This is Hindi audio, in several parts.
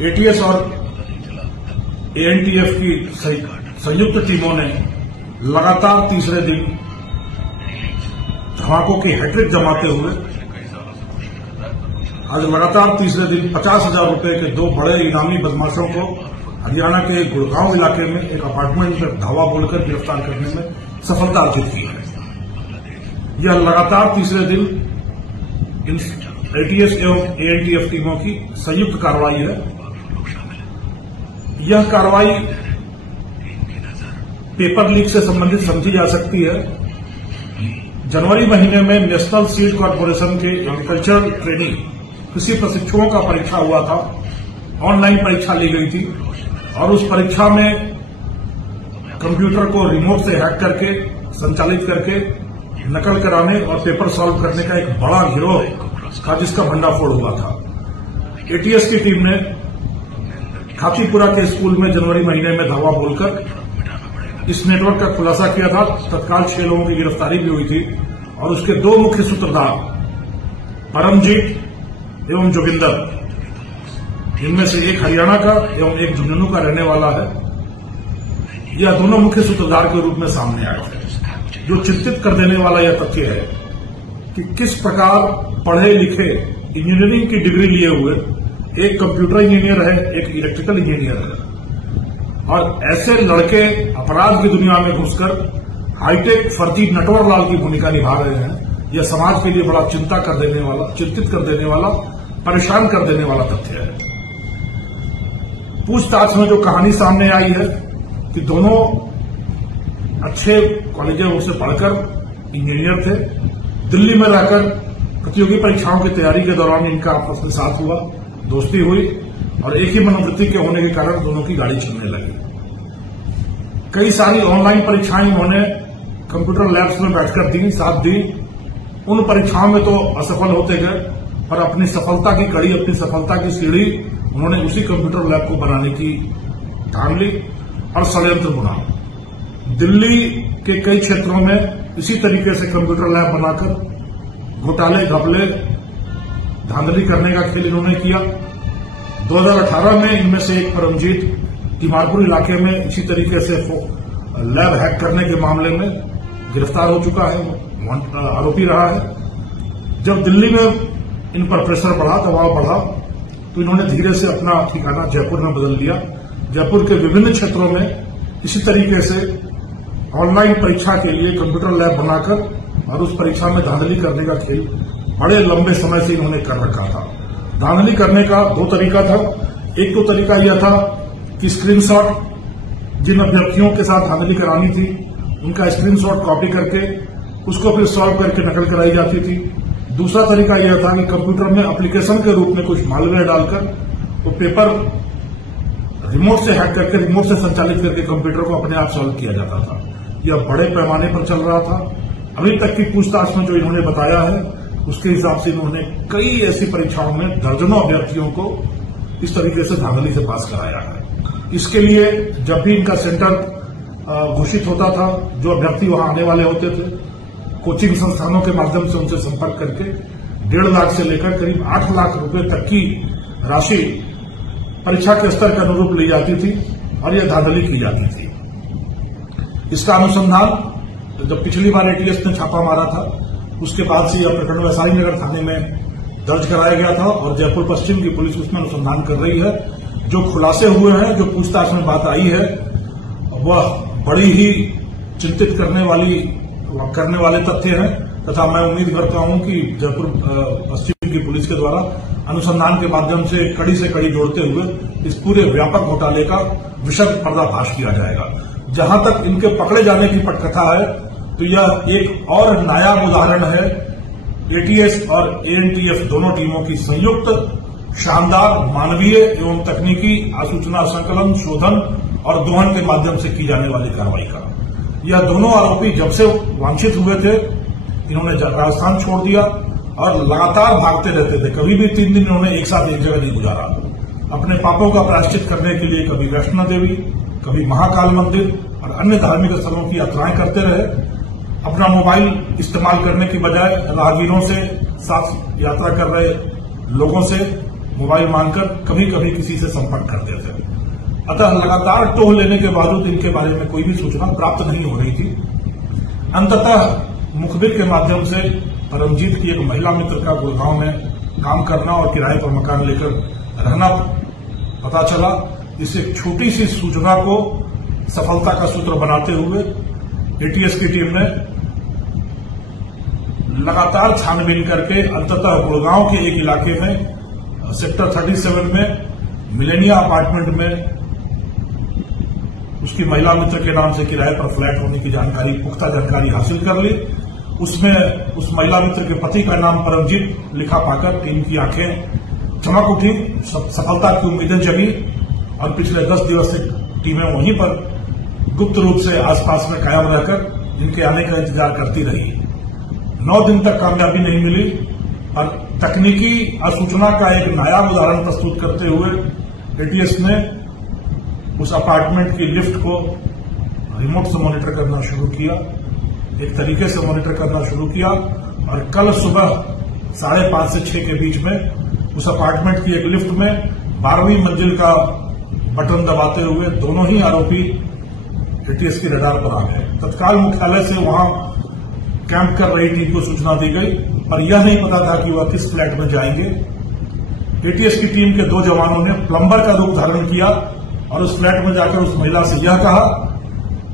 एटीएस और एएनटीएफ की संयुक्त टीमों ने लगातार तीसरे दिन धमाकों की हैट्रिक जमाते हुए आज लगातार तीसरे दिन 50,000 रुपए के दो बड़े इनामी बदमाशों को हरियाणा के गुड़गांव इलाके में एक अपार्टमेंट में धावा बोलकर गिरफ्तार करने में सफलता अर्जित की है। यह लगातार तीसरे दिन इन एटीएस एवं एएनटीएफ टीमों की संयुक्त कार्रवाई है। यह कार्रवाई पेपर लीक से संबंधित समझी जा सकती है। जनवरी महीने में नेशनल सीड कॉर्पोरेशन के एग्रीकल्चरल ट्रेनिंग कृषि प्रशिक्षुओं का परीक्षा हुआ था। ऑनलाइन परीक्षा ली गई थी और उस परीक्षा में कंप्यूटर को रिमोट से हैक करके संचालित करके नकल कराने और पेपर सॉल्व करने का एक बड़ा गिरोह था जिसका भंडाफोड़ हुआ था। एटीएस की टीम ने खातीपुरा के स्कूल में जनवरी महीने में धावा बोलकर इस नेटवर्क का खुलासा किया था। तत्काल 6 लोगों की गिरफ्तारी भी हुई थी और उसके 2 मुख्य सूत्रधार परमजीत एवं जोगिंदर, इनमें से एक हरियाणा का एवं एक झुंझुनू का रहने वाला है। यह दोनों मुख्य सूत्रधार के रूप में सामने आए थे। जो चिंतित कर देने वाला यह तथ्य है कि किस प्रकार पढ़े लिखे इंजीनियरिंग की डिग्री लिए हुए एक कंप्यूटर इंजीनियर है, एक इलेक्ट्रिकल इंजीनियर है और ऐसे लड़के अपराध की दुनिया में घुसकर हाईटेक फर्जी नटवरलाल की भूमिका निभा रहे हैं। यह समाज के लिए बड़ा चिंतित कर देने वाला, परेशान कर देने वाला तथ्य है। पूछताछ में जो कहानी सामने आई है कि दोनों अच्छे कॉलेजों से पढ़कर इंजीनियर थे। दिल्ली में रहकर प्रतियोगी परीक्षाओं की तैयारी के दौरान इनका आपस में साथ हुआ, दोस्ती हुई और एक ही मनोवृत्ति के होने के कारण दोनों की गाड़ी चलने लगी। कई सारी ऑनलाइन परीक्षाएं उन्होंने कंप्यूटर लैब्स में बैठकर दी, साथ दी। उन परीक्षाओं में तो असफल होते गए, पर अपनी सफलता की कड़ी, अपनी सफलता की सीढ़ी उन्होंने उसी कंप्यूटर लैब को बनाने की ठान ली और षड्यंत्र बुना। दिल्ली के कई क्षेत्रों में इसी तरीके से कंप्यूटर लैब बनाकर घोटाले, घपले, धांधली करने का खेल इन्होंने किया। 2018 में इनमें से एक परमजीत तिमारपुर इलाके में इसी तरीके से लैब हैक करने के मामले में गिरफ्तार हो चुका है, आरोपी रहा है। जब दिल्ली में इन पर प्रेशर बढ़ा, दबाव बढ़ा, तो इन्होंने धीरे से अपना ठिकाना जयपुर में बदल दिया। जयपुर के विभिन्न क्षेत्रों में इसी तरीके से ऑनलाइन परीक्षा के लिए कंप्यूटर लैब बनाकर और उस परीक्षा में धांधली करने का खेल बड़े लंबे समय से इन्होंने कर रखा था। धांधली करने का 2 तरीका था। एक तो तरीका यह था कि स्क्रीनशॉट जिन अभ्यर्थियों के साथ धांधली करानी थी उनका स्क्रीनशॉट कॉपी करके उसको फिर सॉल्व करके नकल कराई जाती थी। दूसरा तरीका यह था कि कंप्यूटर में एप्लीकेशन के रूप में कुछ मालवेयर डालकर वो पेपर रिमोट से हैक करके, रिमोट से संचालित करके कंप्यूटर को अपने आप सॉल्व किया जाता था। यह बड़े पैमाने पर चल रहा था। अभी तक की पूछताछ में जो इन्होंने बताया है उसके हिसाब से इन्होंने कई ऐसी परीक्षाओं में दर्जनों अभ्यर्थियों को इस तरीके से धांधली से पास कराया है। इसके लिए जब भी इनका सेंटर घोषित होता था, जो अभ्यर्थी वहां आने वाले होते थे, कोचिंग संस्थानों के माध्यम से उनसे संपर्क करके 1.5 लाख से लेकर करीब 8 लाख रुपए तक की राशि परीक्षा के स्तर के अनुरूप ली जाती थी और यह धांधली की जाती थी। इसका अनुसंधान जब पिछली बार एटीएस ने छापा मारा था उसके बाद से यह प्रकरण वैशाली नगर थाने में दर्ज कराया गया था और जयपुर पश्चिम की पुलिस उसमें अनुसंधान कर रही है। जो खुलासे हुए हैं, जो पूछताछ में बात आई है, वह बड़ी ही चिंतित करने वाले तथ्य हैं तथा मैं उम्मीद करता हूं कि जयपुर पश्चिम की पुलिस के द्वारा अनुसंधान के माध्यम से कड़ी से कड़ी जोड़ते हुए इस पूरे व्यापक घोटाले का विशद पर्दाफाश किया जाएगा। जहां तक इनके पकड़े जाने की पटकथा है तो यह एक और नायाब उदाहरण है एटीएस और एएनटीएफ दोनों टीमों की संयुक्त शानदार मानवीय एवं तकनीकी आसूचना, संकलन, शोधन और दोहन के माध्यम से की जाने वाली कार्रवाई का। यह दोनों आरोपी जब से वांछित हुए थे इन्होंने राजस्थान छोड़ दिया और लगातार भागते रहते थे। कभी भी 3 दिन इन्होंने एक साथ एक जगह नहीं गुजारा। अपने पापों का प्रायश्चित करने के लिए कभी वैष्णो देवी, कभी महाकाल मंदिर और अन्य धार्मिक स्थलों की यात्राएं करते रहे। अपना मोबाइल इस्तेमाल करने की बजाय राहगीरों से, साथ यात्रा कर रहे लोगों से मोबाइल मांगकर कभी कभी किसी से संपर्क करते थे। अतः लगातार टोह लेने के बावजूद इनके बारे में कोई भी सूचना प्राप्त नहीं हो रही थी। अंततः मुखबिर के माध्यम से परमजीत की एक महिला मित्र का गुड़गांव में काम करना और किराए पर मकान लेकर रहना पता चला। इस एक छोटी सी सूचना को सफलता का सूत्र बनाते हुए एटीएस की टीम ने लगातार छानबीन करके अंततः गुड़गांव के एक इलाके में सेक्टर 37 में मिलेनिया अपार्टमेंट में उसकी महिला मित्र के नाम से किराए पर फ्लैट होने की जानकारी, पुख्ता जानकारी हासिल कर ली। उसमें उस महिला मित्र के पति का नाम परमजीत लिखा पाकर टीम की आंखें चमक उठी, सफलता की उम्मीदें जगी और पिछले 10 दिवस से टीमें वहीं पर गुप्त रूप से आसपास में कायम रहकर इनके आने का इंतजार करती रही। 9 दिन तक कामयाबी नहीं मिली और तकनीकी असूचना का एक नायाब उदाहरण प्रस्तुत करते हुए एटीएस ने उस अपार्टमेंट की लिफ्ट को रिमोट से मॉनिटर करना शुरू किया, एक तरीके से मॉनिटर करना शुरू किया और कल सुबह 5:30 से 6 के बीच में उस अपार्टमेंट की एक लिफ्ट में 12वीं मंजिल का बटन दबाते हुए दोनों ही आरोपी एटीएस की रडार पर आ गए। तत्काल मुख्यालय से वहां कैंप कर रही टीम को सूचना दी गई, पर यह नहीं पता था कि वह किस फ्लैट में जाएंगे। एटीएस की टीम के 2 जवानों ने प्लम्बर का रूप धारण किया और उस फ्लैट में जाकर उस महिला से यह कहा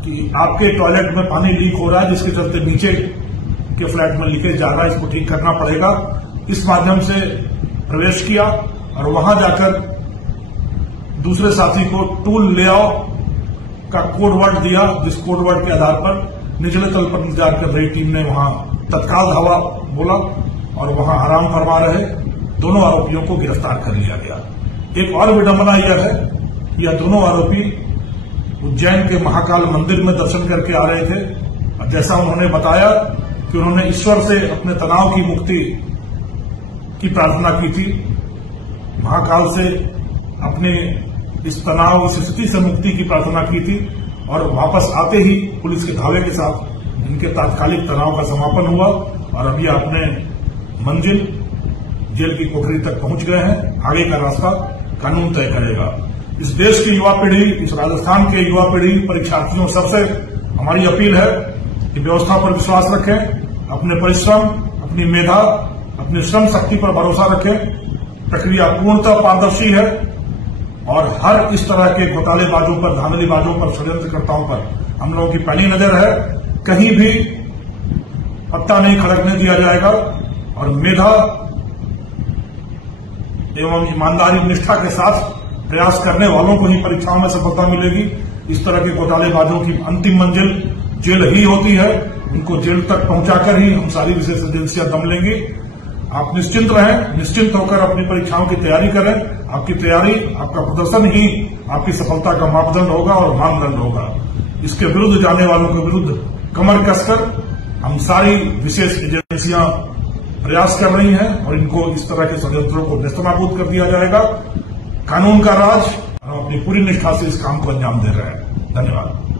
कि आपके टॉयलेट में पानी लीक हो रहा है, जिसके चलते नीचे के फ्लैट में लीकेज जा रहा है, इसको ठीक करना पड़ेगा। इस माध्यम से प्रवेश किया और वहां जाकर दूसरे साथी को टूल ले आओ का कोड वर्ड दिया, जिस कोड वर्ड के आधार पर निचले तल पर इंतजार कर रही टीम ने वहां तत्काल धावा बोला और वहां आराम फरमा रहे दोनों आरोपियों को गिरफ्तार कर लिया गया। एक और विडंबना यह है कि यह दोनों आरोपी उज्जैन के महाकाल मंदिर में दर्शन करके आ रहे थे और जैसा उन्होंने बताया कि उन्होंने ईश्वर से अपने तनाव की मुक्ति की प्रार्थना की थी, महाकाल से अपने इस तनाव, इस स्थिति से मुक्ति की प्रार्थना की थी और वापस आते ही पुलिस के धावे के साथ इनके तात्कालिक तनाव का समापन हुआ और अभी अपने मंजिल जेल की कोठरी तक पहुंच गए हैं। आगे का रास्ता कानून तय करेगा। इस देश की युवा पीढ़ी, इस राजस्थान के युवा पीढ़ी परीक्षार्थियों सबसे हमारी अपील है कि व्यवस्था पर विश्वास रखें, अपने परिश्रम, अपनी मेधा, अपनी श्रम शक्ति पर भरोसा रखें। प्रक्रिया पूर्णतः पारदर्शी है और हर इस तरह के घोटालेबाजों पर, धांधलीबाजों पर, षड्यंत्रकर्ताओं पर हम लोगों की पैनी नजर है। कहीं भी पत्ता नहीं खड़कने दिया जाएगा और मेधा एवं ईमानदारी, निष्ठा के साथ प्रयास करने वालों को ही परीक्षाओं में सफलता मिलेगी। इस तरह के घोटालेबाजों की अंतिम मंजिल जेल ही होती है। उनको जेल तक पहुंचाकर ही हम सारी विशेष एजेंसियां दम लेंगी। आप निश्चिंत रहें, निश्चिंत होकर अपनी परीक्षाओं की तैयारी करें। आपकी तैयारी, आपका प्रदर्शन ही आपकी सफलता का मापदंड होगा और मानदंड होगा। इसके विरुद्ध जाने वालों के विरुद्ध कमर कसकर हम सारी विशेष एजेंसियां प्रयास कर रही हैं और इनको इस तरह के षड्यंत्रों को नेस्तनाबूद कर दिया जाएगा। कानून का राज, हम अपनी पूरी निष्ठा से इस काम को अंजाम दे रहे हैं। धन्यवाद।